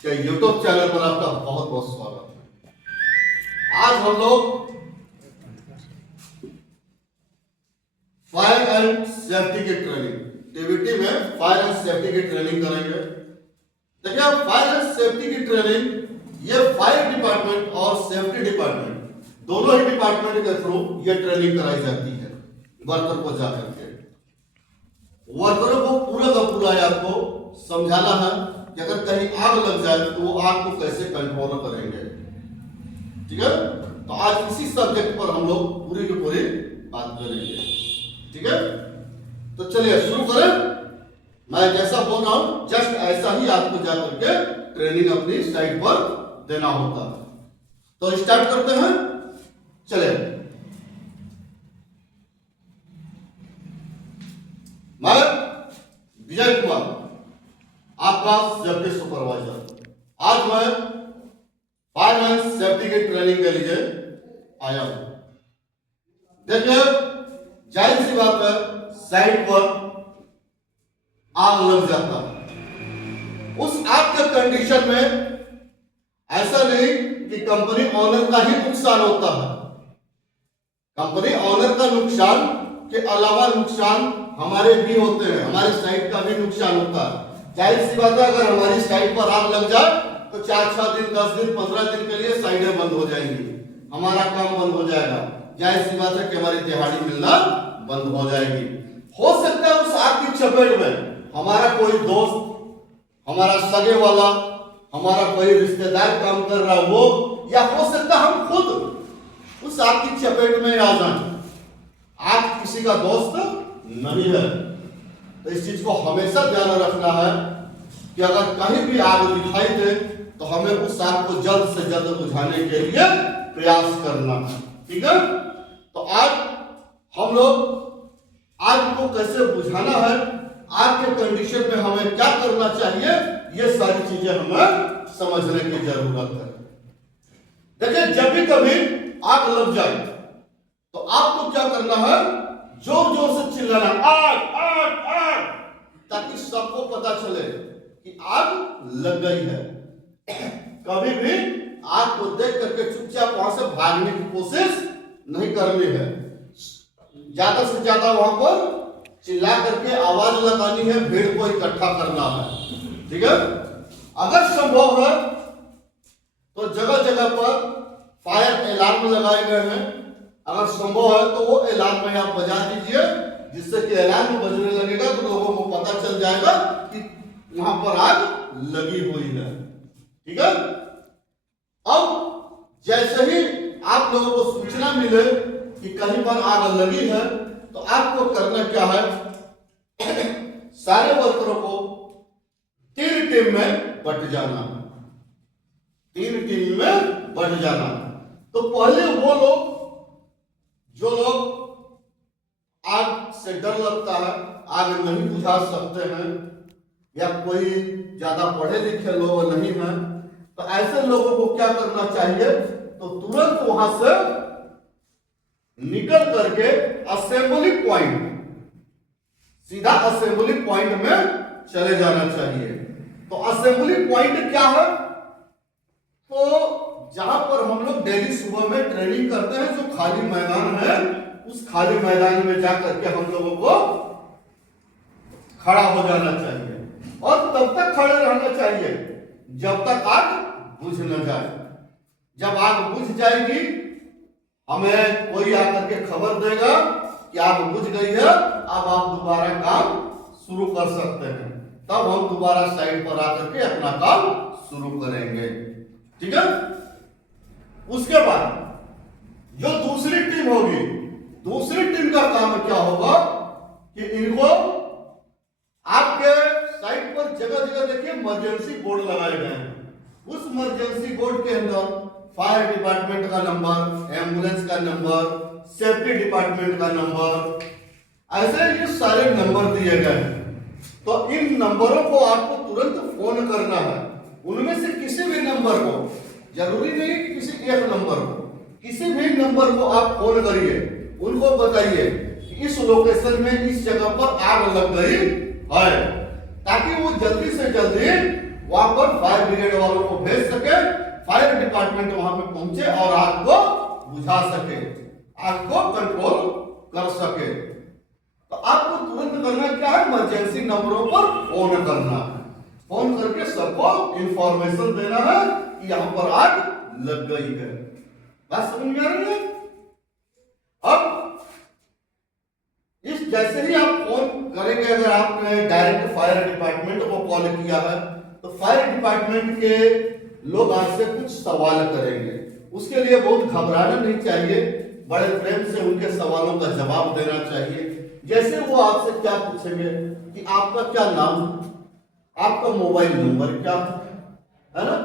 के YouTube channel पर आपका बहुत बहुत स्वागत है। आज हम लोग फायर एंड सेफ्टी की ट्रेनिंग टीवीटी में फायर एंड सेफ्टी की ट्रेनिंग करेंगे। देखिए, फायर एंड सेफ्टी की ट्रेनिंग ये फायर डिपार्टमेंट और सेफ्टी डिपार्टमेंट दोनों ही डिपार्टमेंट के थ्रू ये ट्रेनिंग कराई जाती है। वर्कर को जाकर के वर्करों को पूरा का पूरा आपको समझाना है कि अगर कहीं आग लग जाए तो वो आग को कैसे कंट्रोल करेंगे। ठीक है, तो आज इसी सब्जेक्ट पर हम लोग पूरी की पूरी बात करेंगे। ठीक है, तो चलिए शुरू करें। मैं जैसा बोल रहा हूं जस्ट ऐसा ही आपको जाकर के ट्रेनिंग अपनी साइट पर देना होता है। तो स्टार्ट करते हैं। चलिए, मैं विजय कुमार, आपका सेफ्टी सुपरवाइजर। आज मैं फायर एंड सेफ्टी की ट्रेनिंग के लिए आया हूं। देखिए, जाहिर सी बात है, साइट पर आग लग जाता है। उस आग के कंडीशन में ऐसा नहीं कि कंपनी ओनर का ही नुकसान होता है। कंपनी ओनर का नुकसान के अलावा नुकसान हमारे भी होते हैं, हमारी साइट का भी नुकसान होता है। जाहिर सी बात है, अगर हमारी साइट पर आग लग जाए तो 4-6 दिन, 10 दिन, 15 दिन के लिए साइटें बंद हो जाएंगी, हमारा काम बंद हो जाएगा। जाहिर सी बात है कि हमारी दिहाड़ी मिलना बंद हो जाएगी। हो सकता है उस आग की चपेट में हमारा कोई दोस्त, हमारा सगे वाला, हमारा कोई रिश्तेदार काम कर रहा हो, या हो सकता हम खुद उस आग की चपेट में आ जाएं। आग किसी का दोस्त नहीं है, तो इस चीज को हमेशा ध्यान रखना है कि अगर कहीं भी आग दिखाई दे तो हमें उस आग को जल्द से जल्द बुझाने के लिए प्रयास करना है। ठीक है, तो आज हम लोग आग को कैसे बुझाना है, आग के कंडीशन में हमें क्या करना चाहिए, ये सारी चीजें हमें समझने की जरूरत है। देखिए, जब भी कभी आग लग जाए तो आपको क्या करना है, जोर जोर से चिल्लाना, आग आग आग, ताकि सबको पता चले कि आग लग गई है। कभी भी आग को देख करके चुपचाप वहां से भागने की कोशिश नहीं करनी है। ज्यादा से ज्यादा वहां पर चिल्ला करके आवाज लगानी है, भीड़ को इकट्ठा करना है। ठीक है, अगर संभव है तो जगह जगह पर फायर अलार्म लगाए गए हैं। अगर संभव है तो वो अलार्म में आप बजा दीजिए, जिससे कि अलार्म बजने लगेगा तो लोगों को पता चल जाएगा कि वहां पर आग लगी हुई है। ठीक है, अब जैसे ही आप लोगों को सूचना मिले कि कहीं पर आग लगी है तो आपको करना क्या है, सारे वर्करों को 3 टीम में बंट जाना है। 3 टीम में बंट जाना है। तो पहले वो लोग जो लोग आग से डर लगता है, आग नहीं बुझा सकते हैं, या कोई ज्यादा पढ़े लिखे लोग नहीं हैं, तो ऐसे लोगों को क्या करना चाहिए, तो तुरंत वहां से निकल करके असेंबली पॉइंट, सीधा असेंबली पॉइंट में चले जाना चाहिए। तो असेंबली पॉइंट क्या है, तो जहां पर हम लोग डेली सुबह में ट्रेनिंग करते हैं, जो खाली मैदान है, उस खाली मैदान में जाकर के हम लोगों को खड़ा हो जाना चाहिए और तब तक खड़े रहना चाहिए जब तक आग बुझ न जाए। जब आग बुझ जाएगी, हमें कोई आकर के खबर देगा कि आग बुझ गई है, अब आप दोबारा काम शुरू कर सकते हैं। तब हम दोबारा साइट पर आकर के अपना काम शुरू करेंगे। ठीक है, उसके बाद जो दूसरी टीम होगी, दूसरी टीम का काम क्या होगा कि इनको आपके साइट पर जगह जगह देखिए इमरजेंसी बोर्ड लगाए गए हैं। उस इमरजेंसी बोर्ड के अंदर फायर डिपार्टमेंट का नंबर, एम्बुलेंस का नंबर, सेफ्टी डिपार्टमेंट का नंबर, ऐसे ये सारे नंबर दिए गए हैं। तो इन नंबरों को आपको तुरंत फोन करना है। उनमें से किसी भी नंबर को, जरूरी नहीं कि किसी एक नंबर को, किसी भी नंबर को आप फोन करिए, उनको बताइए कि इस लोकेशन में इस जगह पर आग लग गई है, ताकि वो जल्दी से जल्दी वहां पर फायर ब्रिगेड वालों को भेज सके, फायर डिपार्टमेंट वहां पे पहुंचे और आग को बुझा सके, आग को कंट्रोल कर सके। तो आपको तुरंत करना क्या है, इमरजेंसी नंबरों पर फोन करना है, फोन करके सबको इंफॉर्मेशन देना है कि यहां पर आग लग गई है। बात समझ में आ रही है? अब इस जैसे ही आप फोन करेंगे, अगर आपने डायरेक्ट फायर डिपार्टमेंट को कॉल किया है तो फायर डिपार्टमेंट के लोग आपसे कुछ सवाल करेंगे। उसके लिए बहुत घबराना नहीं चाहिए, बड़े प्रेम से उनके सवालों का जवाब देना चाहिए। जैसे वो आपसे क्या पूछेंगे कि आपका क्या नाम है, आपका मोबाइल नंबर क्या है ना,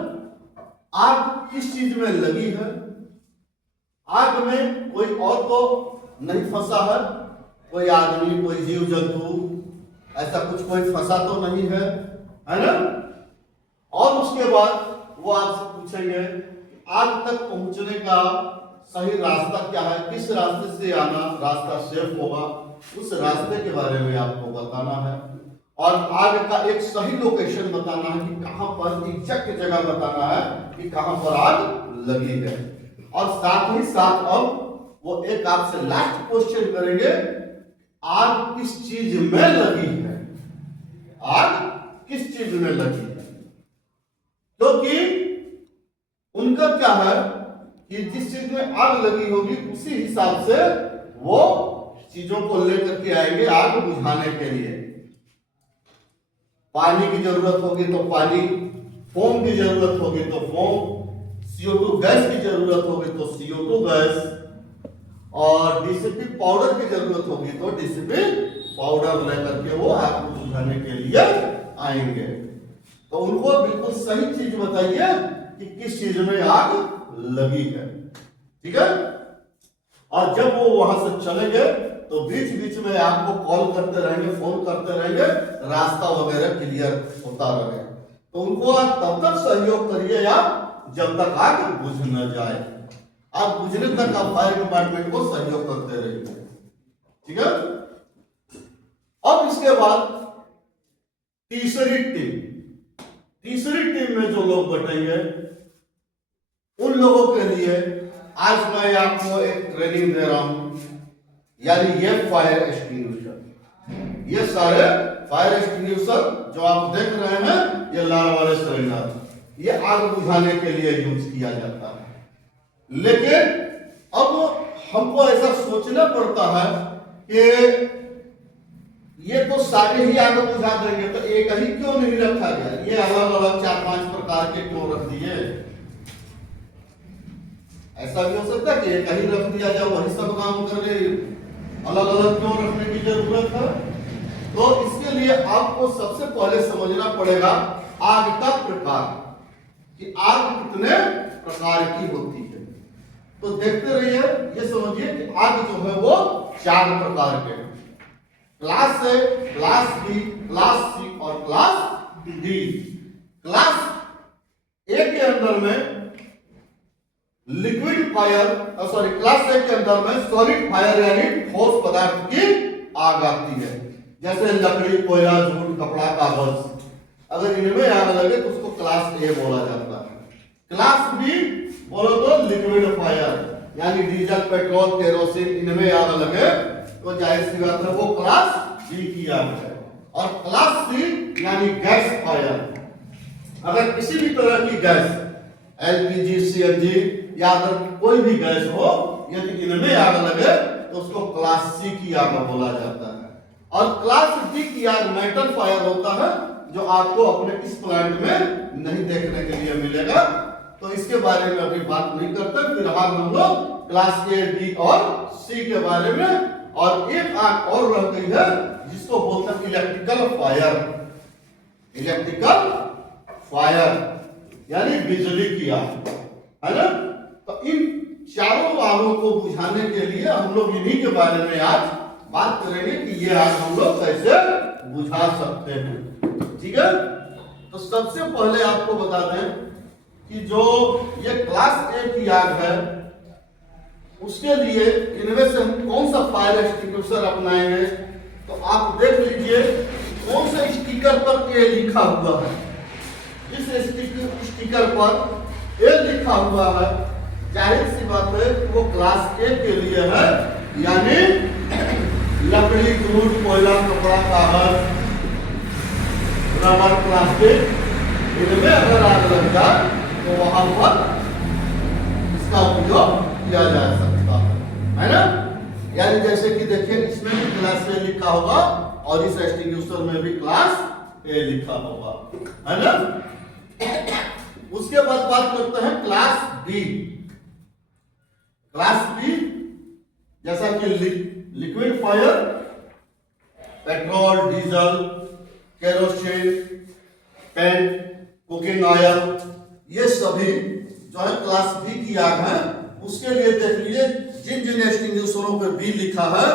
आग किस चीज में लगी है, आग में कोई और तो नहीं फंसा है, कोई आदमी, कोई जीव जंतु, ऐसा कुछ कोई फंसा तो नहीं है ना। और उसके बाद वो आपसे पूछेंगे आग तक पहुंचने का सही रास्ता क्या है, किस रास्ते से आना रास्ता सेफ होगा, उस रास्ते के बारे में आपको बताना है। और आग का एक सही लोकेशन बताना है कि कहां पर, एग्जैक्ट जगह बताना है कि कहां पर आग लगी है। और साथ ही साथ अब वो एक आपसे लास्ट क्वेश्चन करेंगे, आग किस चीज में लगी है, आग किस चीज में लगी है। क्योंकि उनका क्या है कि जिस चीज में आग लगी होगी उसी हिसाब से वो चीजों को लेकर के आएंगे आग बुझाने के लिए। पानी की जरूरत होगी तो पानी, फोम की जरूरत होगी तो फोम, CO2 गैस की जरूरत होगी तो CO2 गैस, और डीसीपी पाउडर की जरूरत होगी तो डीसीपी पाउडर लेकर के वो आग को बुझाने के लिए आएंगे। तो उनको बिल्कुल सही चीज बताइए कि किस चीज में आग लगी है, ठीक है। और जब वो वहां से चलेंगे तो बीच बीच में आपको कॉल करते रहेंगे, फोन करते रहेंगे, रास्ता वगैरह क्लियर होता रहे। तो उनको आप तब तक सहयोग करिए आप जब तक आग बुझ न जाए, आग बुझने तक आप फायर डिपार्टमेंट को सहयोग करते रहिए, ठीक है। अब इसके बाद तीसरी टीम में जो लोग बटेंगे उन लोगों के लिए आज मैं आपको एक ट्रेनिंग दे रहा हूं, यानी ये फायर एक्सटिंग्विशर, ये सारे फायर एक्सटिंग्विशर जो आप देख रहे हैं, ये लाल वाले सिलेंडर, ये आग बुझाने के लिए यूज किया जाता है। लेकिन अब हमको ऐसा सोचना पड़ता है कि ये तो सारे ही आग बुझा देंगे, तो एक ही क्यों नहीं रखा गया, ये अलग अलग 4-5 प्रकार के क्यों रख दिए। ऐसा भी हो सकता है कि एक ही रख दिया जाए, वही सब काम कर ले, अलग अलग क्यों रखने की जरूरत है। तो इसके लिए आपको सबसे पहले समझना पड़ेगा आग का प्रकार, कि आग कितने प्रकार की होती है। तो देखते रहिए, ये समझिए कि आग जो है वो 4 प्रकार के, class A, class B, class C और क्लास डी। क्लास ए के अंदर में लिक्विड फायर, क्लास ए के अंदर में सॉलिड फायर यानी ठोस पदार्थ की आग आती है, जैसे लकड़ी, कोयला, जूट, कपड़ा, कागज। अगर इनमें आग लगे तो उसको क्लास ए बोला जाता है। क्लास बी बोलो तो लिक्विड फायर यानी डीजल, पेट्रोल, केरोसिन, इनमें आग लगे तो जाहिर सी बात है वो क्लास बी की आग है। और क्लास सी यानी गैस फायर, अगर किसी भी तरह की गैस, LPG, CNG या अगर कोई भी गैस हो, यदि इनमें आग लगे तो उसको क्लास सी की आग बोला जाता है। और क्लास डी की आग मेटल फायर होता है, जो आपको अपने इस प्लांट में नहीं देखने के लिए मिलेगा, तो इसके बारे में अभी बात नहीं करते। फिलहाल हम लोग क्लास ए, डी और सी के बारे में, और एक आग और रह गई है जिसको बोलते हैं इलेक्ट्रिकल फायर। इलेक्ट्रिकल फायर यानी बिजली की आग, है ना। तो इन चारों आगों को बुझाने के लिए हम लोग इन्हीं के बारे में आज बात करेंगे कि ये आग हम लोग कैसे बुझा सकते हैं, ठीक है। तो सबसे पहले आपको बता दें कि जो ये क्लास ए की आग है, उसके लिए इनमें से हम कौन सा फायर एक्सटिंग्विशर अपनाएंगे। तो आप देख लीजिए कौन से स्टिकर पर ए लिखा हुआ है। इस स्टिकर पर ए लिखा हुआ है, जाहिर सी बात है वो क्लास ए के लिए है, यानी लकड़ी, दूध, कोयला, कपड़ा, कागज, रबर, प्लास्टिक, इनमें अगर आग लग जाए तो वहां पर इसका उपयोग किया जा सकता है ना। यानी जैसे कि देखिए इसमें भी क्लास ए लिखा होगा और इस एक्सटिंग्विशर में भी क्लास ए लिखा होगा, है ना। उसके बाद बात करते हैं क्लास बी। क्लास बी जैसा कि liquid fire, petrol, diesel, kerosene, paint, cooking oil, ये सभी जो है क्लास बी की आग है। उसके लिए देख लीजिए जिन जिन एक्सटिंग्विशरों पे बी लिखा है,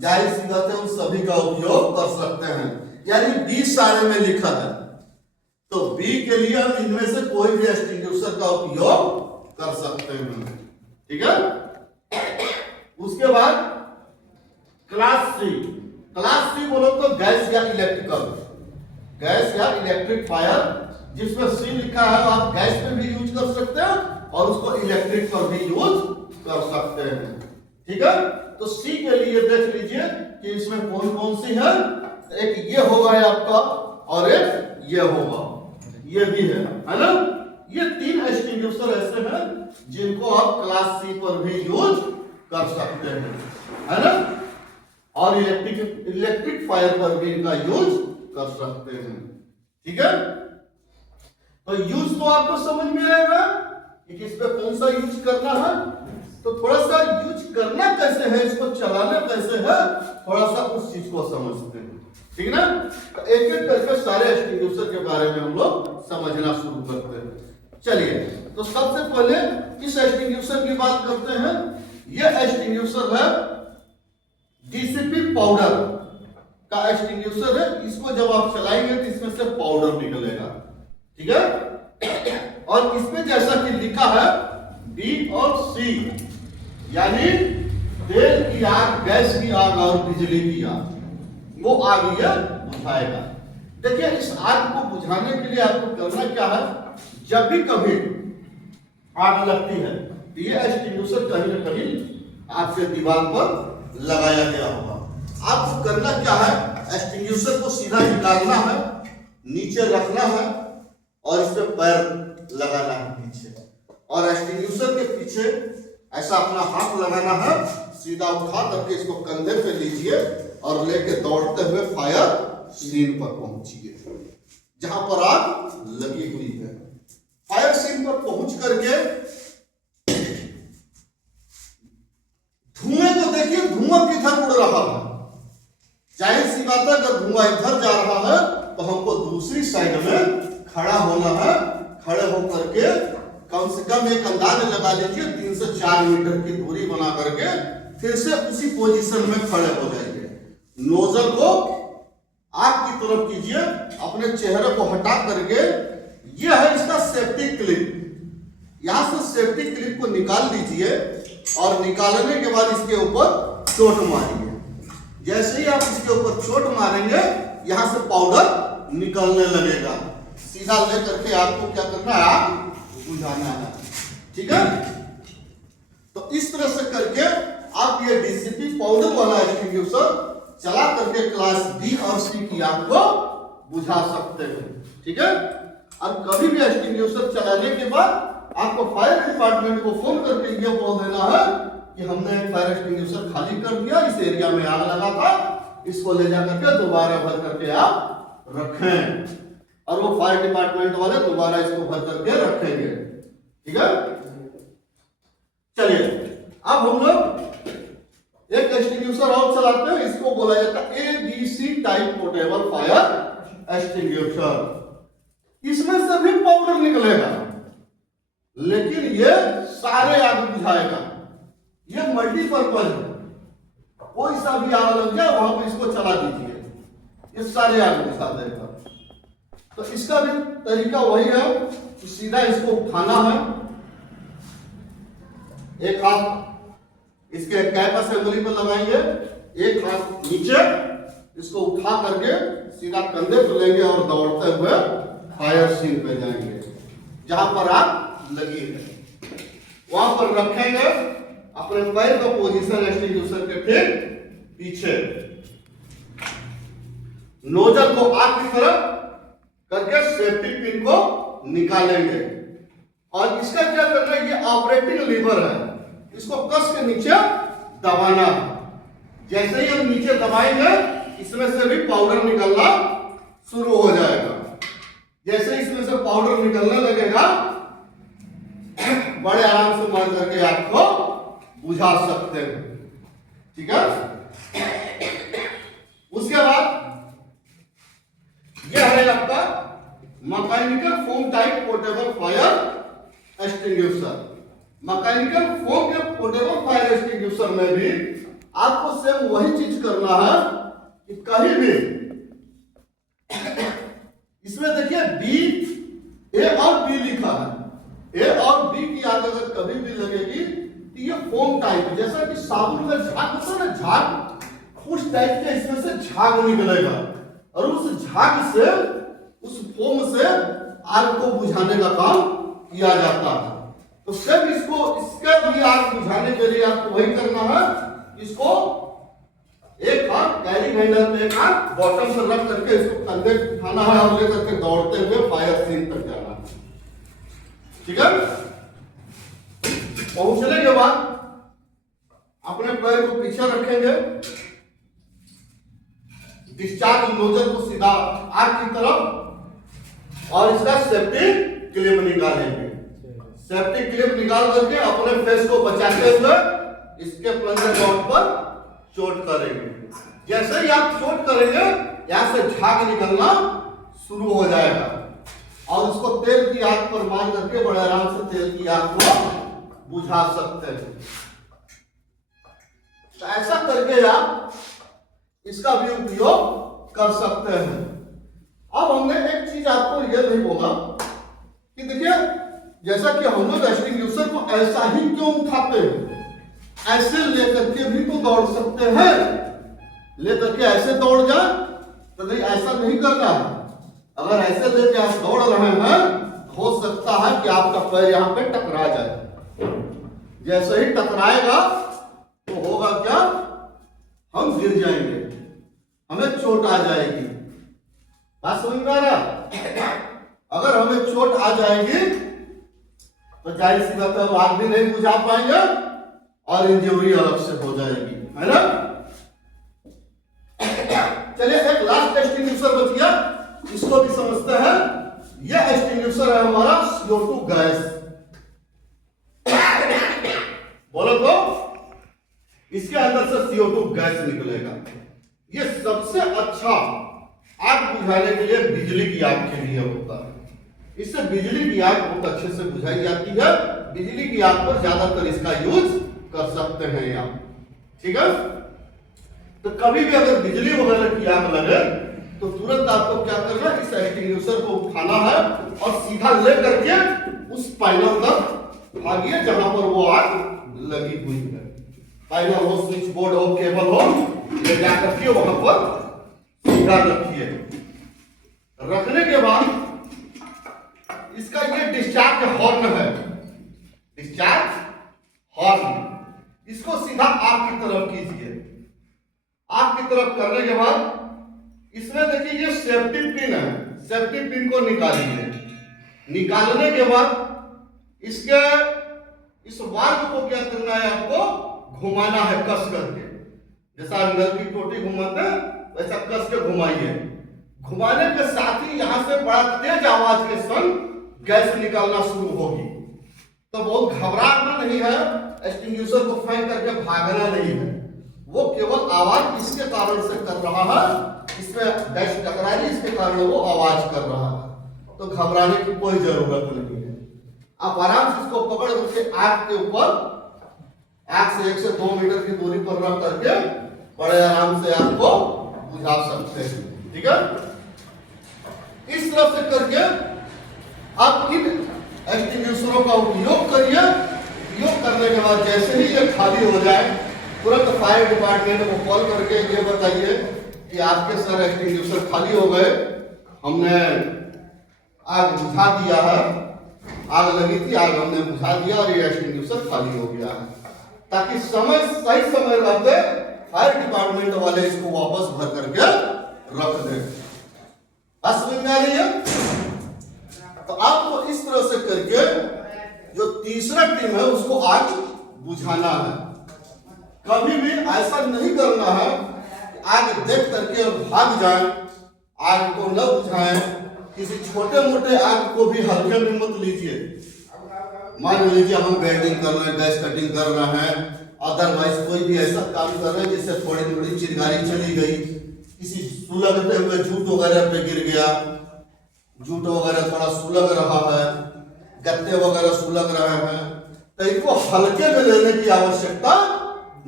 जाहिर सी बात है उन सभी का उपयोग कर सकते हैं, यानी बी सारे में लिखा है तो बी के लिए हम इनमें से कोई भी एक्सटिंग्विशर का उपयोग कर सकते हैं, ठीक है। उसके बाद क्लास सी। क्लास सी बोलो तो गैस या इलेक्ट्रिकल, गैस या इलेक्ट्रिक फायर, जिसमें सी लिखा है आप गैस पे भी यूज कर सकते हैं और उसको इलेक्ट्रिक पर भी यूज कर सकते हैं, ठीक है। तो सी के लिए देख लीजिए कि इसमें कौन कौन सी है, एक ये होगा आपका और एक ये होगा, ये भी है ना। ये तीन एक्सटिंग्विशर ऐसे हैं जिनको आप क्लास सी पर भी यूज कर सकते हैं, है ना। और इलेक्ट्रिक फायर पर भी इनका यूज कर सकते हैं, ठीक है। तो यूज तो आपको समझ में आएगा कि किस पे कौन सा यूज करना है। तो थोड़ा सा यूज करना कैसे है, इसको चलाना कैसे है, थोड़ा सा उस चीज को समझते हैं, ठीक ना। तो एक एक करके सारे एक्सटिंग्विशर के बारे में हम लोग समझना शुरू करते हैं। चलिए तो सबसे पहले इस एक्सटिंग्विशर की बात करते हैं। ये एक्सटिंग्विशर है डीसीपी पाउडर का एक्सटिंग्विशर है। इसको जब आप चलाएंगे तो इसमें से पाउडर निकलेगा, ठीक है। और इसमें जैसा कि लिखा है बी और सी, यानी तेल की आग, गैस की आग और बिजली की आग, वो आग ये बुझाएगा। देखिए इस आग को बुझाने के लिए आपको करना क्या है, जब भी कभी आग लगती है तो ये एक्सटिंग्विशर कहीं ना कहीं आपके दीवार पर लगाया गया होगा। आपको करना क्या है, एक्सटिंग्विशर को सीधा निकालना है, नीचे रखना है और इस पे पैर लगाना है पीछे, और एक्सटिंग्विशर के पीछे ऐसा अपना हाथ लगाना है, सीधा उठा करके इसको कंधे पे लीजिए और लेके दौड़ते हुए फायर सीन पर पहुंचिए जहां पर आग लगी हुई है। फायर सीन पर पहुंच करके धुएं को देखिए, धुआं किधर उड़ रहा है। जाहिर सी बात है अगर धुआं इधर जा रहा है तो हमको दूसरी साइड में खड़ा होना है। खड़े होकर के कम से कम एक अंदाज लगा लीजिए 3 से 4 मीटर की दूरी बना करके फिर से उसी पोजीशन में खड़े हो जाइए। नोजल को आग की तरफ कीजिए, अपने चेहरे को हटा करके, यह है इसका सेफ्टी क्लिप। यहां से सेफ्टी क्लिप को निकाल लीजिए और निकालने के बाद इसके ऊपर चोट मारिए। जैसे ही आप इसके ऊपर चोट मारेंगे यहां से पाउडर निकलने लगेगा। सीधा लेकर के आपको क्या करना है, आग बुझाना है, ठीक है। तो इस तरह से करके आप ये डीसीपी पाउडर वाला एक्सटिंग्विशर चला करके क्लास बी और सी की आग को बुझा सकते हैं, ठीक है। और कभी भी एक्सटिंग्विशर चलाने के बाद आपको फायर डिपार्टमेंट को फोन करके ये बोल देना है कि हमने फायर एक्सटिंग्विशर खाली कर दिया, इस एरिया में आग लगा था, इसको ले जा करके दोबारा भर करके आप रखें, और वो फायर डिपार्टमेंट वाले दोबारा इसको भर करके रखेंगे, ठीक है। चलिए अब हम लोग एक एक्सटिंग्विशर और चलाते हैं, इसको बोला जाता है ABC type portable fire extinguisher. इसमें से भी पाउडर निकलेगा लेकिन ये सारे आग बुझाएगा। ये मल्टीपर्पज है, कोई सा भी आग लग जाए वहां पर इसको चला दीजिए, ये सारे आग बुझा देगा। तो इसका भी तरीका वही है कि सीधा इसको उठाना है, एक हाथ इसके कैप असेंबली पर लगाएंगे, एक हाथ नीचे, इसको उठा करके सीधा कंधे पर लेंगे और दौड़ते हुए फायर सीन पे जाएंगे, जहां पर आग लगी है वहां पर रखेंगे अपने पैर का पोजीशन एक्सटिंग्विशर के ठीक पीछे, नोजल को आग की तरफ करके सेफ्टी पिन को निकालेंगे। और इसका क्या करना है, ये ऑपरेटिंग लीवर है, इसको कस के नीचे दबाना है। जैसे ही हम नीचे दबाएंगे इसमें से भी पाउडर निकलना शुरू हो जाएगा। जैसे ही इसमें से पाउडर निकलने लगेगा बड़े आराम से मार करके आपको बुझा सकते हैं। ठीक है, उसके बाद यह है आपका mechanical foam type portable fire extinguisher. Mechanical foam के पोर्टेबल फायर एक्सटिंग्विशर में भी आपको सेम वही चीज करना है कि कहीं भी इसमें देखिए बी, ए और बी लिखा है। ए और बी की आग अगर कभी भी लगेगी तो ये फोम टाइप, जैसा कि साबुन में झाग होता है ना, झाग, उस टाइप के इसमें से झाग निकलेगा और उस झाग से, उस फोम से आग को बुझाने का काम किया जाता है। तो सिर्फ इसको, इसका भी आग बुझाने के लिए आपको वही करना है, इसको एक हाथ कैरी हैंडल पे, एक हाथ बॉटम पर रख करके इसको कंधे उठाना है और लेकर के दौड़ते हुए फायर सीन तक जाना है। ठीक है, पहुंचने के बाद अपने पैर को पीछे रखेंगे, डिस्चार्ज नोजल को सीधा आग की तरफ और इसका सेफ्टी क्लिप निकालेंगे। सेफ्टी क्लिप निकाल करके अपने फेस को बचाते हुए इसके प्लंजर नॉट पर चोट करेंगे। जैसे ही आप चोट करेंगे यहां से झाग निकलना शुरू हो जाएगा और उसको तेल की आग पर मार करके बड़े आराम से तेल की आग को बुझा सकते हैं। तो ऐसा करके आप इसका भी उपयोग कर सकते हैं। अब हमने एक चीज आपको यह नहीं बोला कि देखिए, जैसा कि हम लोग एक्सटिंग्विशर को ऐसा ही क्यों उठाते हैं, ऐसे लेकर के भी तो दौड़ सकते हैं, लेकर के ऐसे दौड़ जाए तो नहीं, ऐसा नहीं करना है। अगर ऐसे लेके आप दौड़ रहे हैं हो सकता है कि आपका पैर यहाँ पे टकरा जाए। जैसे ही टकराएगा तो होगा क्या, हम गिर जाएंगे, हमें चोट आ जाएगी। बात समझ में आ रहा? अगर हमें चोट आ जाएगी तो जाहिर सी बात है आग भी नहीं बुझा पाएंगे और इंजरी अलग से हो जाएगी, है ना। चलिए एक लास्ट एक्सटिंग्विशर बच गया, इसको भी समझते हैं। यह एक्सटिंग्विशर है हमारा CO2 गैस। बोलो तो इसके अंदर से CO2 गैस निकलेगा। यह सबसे अच्छा आग बुझाने के लिए बिजली की आग के लिए होता है। इससे बिजली की आग बहुत अच्छे से बुझाई जाती है। बिजली की आग पर ज्यादातर इसका यूज कर सकते हैं आप। ठीक है, तो कभी भी अगर बिजली वगैरह की आग लगे तो तुरंत आपको क्या करना है, इस एक्सटिंग्विशर को उठाना है और सीधा ले करके उस पैनल तक भागिए जहां पर वो आग लगी हुई है। पैनल हो, स्विच बोर्ड हो, केबल हो, ले जाकर के वहां पर सीधा रखिए। रखने के बाद इसका ये डिस्चार्ज हॉर्न है, डिस्चार्ज हॉर्न, इसको सीधा आग की तरफ कीजिए। आग की तरफ करने के बाद इसमें देखिए ये सेफ्टी पिन है, सेफ्टी पिन को निकालिए। निकालने के बाद इसके इस वाल्व को क्या करना है, आपको घुमाना है कस करके। जैसा नल की टोटी घुमाते हैं वैसा कस के घुमाइए। घुमाने के साथ ही यहां से बड़ा तेज आवाज के संग गैस निकालना शुरू होगी। तो बहुत घबराना नहीं है, एक्सटिंग्विशर को फेंक करके भागना नहीं है, वो केवल आवाज इसके कारण से कर रहा है, इसमें गैस टकरा रही इसके कारण वो आवाज कर रहा है। तो घबराने की कोई जरूरत नहीं है। आप आराम से इसको पकड़ करके आग के ऊपर, आग से 1 से 2 मीटर की दूरी पर रख करके बड़े आराम से आपको बुझा सकते हैं। ठीक है, इस तरह से करके आप इन एक्सटिंग्विशरों का उपयोग करिए। उपयोग करने के बाद जैसे ही ये खाली हो जाए तुरंत फायर डिपार्टमेंट को कॉल करके ये बताइए कि आपके सर एक्सटिंग्विशर खाली हो गए, हमने आग बुझा दिया है, आग लगी थी, आग हमने बुझा दिया और ये एक्सटिंग्विशर खाली हो गया है, ताकि सही समय रहते फायर डिपार्टमेंट वाले इसको वापस भर करके रख दें। समझ में आ रही है? तो आपको इस तरह से करके जो तीसरा टीम है उसको आग बुझाना है। कभी भी ऐसा नहीं करना है कि आग देख करके और भाग जाए, आग को न बुझाएं। किसी छोटे मोटे आग को भी हल्के में मत लीजिए। मान लीजिए हम वेल्डिंग कर रहे हैं, गैस कटिंग कर रहे हैं, अदरवाइज कोई भी ऐसा काम कर रहे हैं जिससे थोड़ी थोड़ी चिंगारी चली गई, किसी सुलगते हुए जूट वगैरह पे गिर गया, जूट वगैरह थोड़ा सुलग रहा है, गत्ते वगैरह सुलग रहे हैं, तो इनको हल्के में लेने की आवश्यकता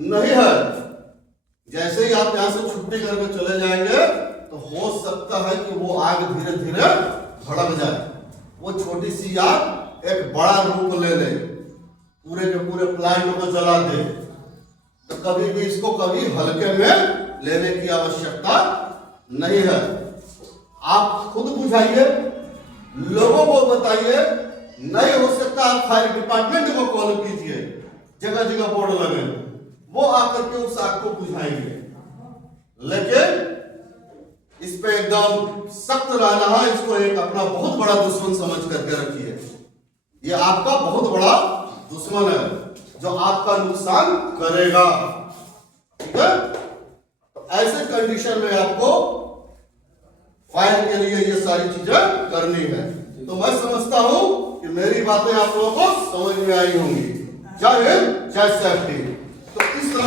नहीं है। जैसे ही आप यहाँ से छुट्टी करके चले जाएंगे तो हो सकता है कि वो आग धीरे धीरे भड़क जाए, वो छोटी सी आग एक बड़ा रूप ले ले, पूरे के पूरे प्लांट को जला दे। तो कभी भी इसको कभी हल्के में लेने की आवश्यकता नहीं है। आप खुद बुझाइए, लोगों को बताइए, नहीं हो सकता आप फायर डिपार्टमेंट को कॉल कीजिए, जगह जगह बोर्ड लगे, वो आकर के उस आग को बुझाएंगे। लेकिन इस पे एकदम सख्त रहना है, इसको एक अपना बहुत बड़ा दुश्मन समझ करके रखिए। ये आपका बहुत बड़ा दुश्मन है जो आपका नुकसान करेगा, ठीक है? तो ऐसे कंडीशन में आपको फायर के लिए ये सारी चीजें करनी है। तो मैं समझता हूं कि मेरी बातें आप लोगों को समझ में आई होंगी। जय हिंद, जय सेफ्टी। तो इस तरह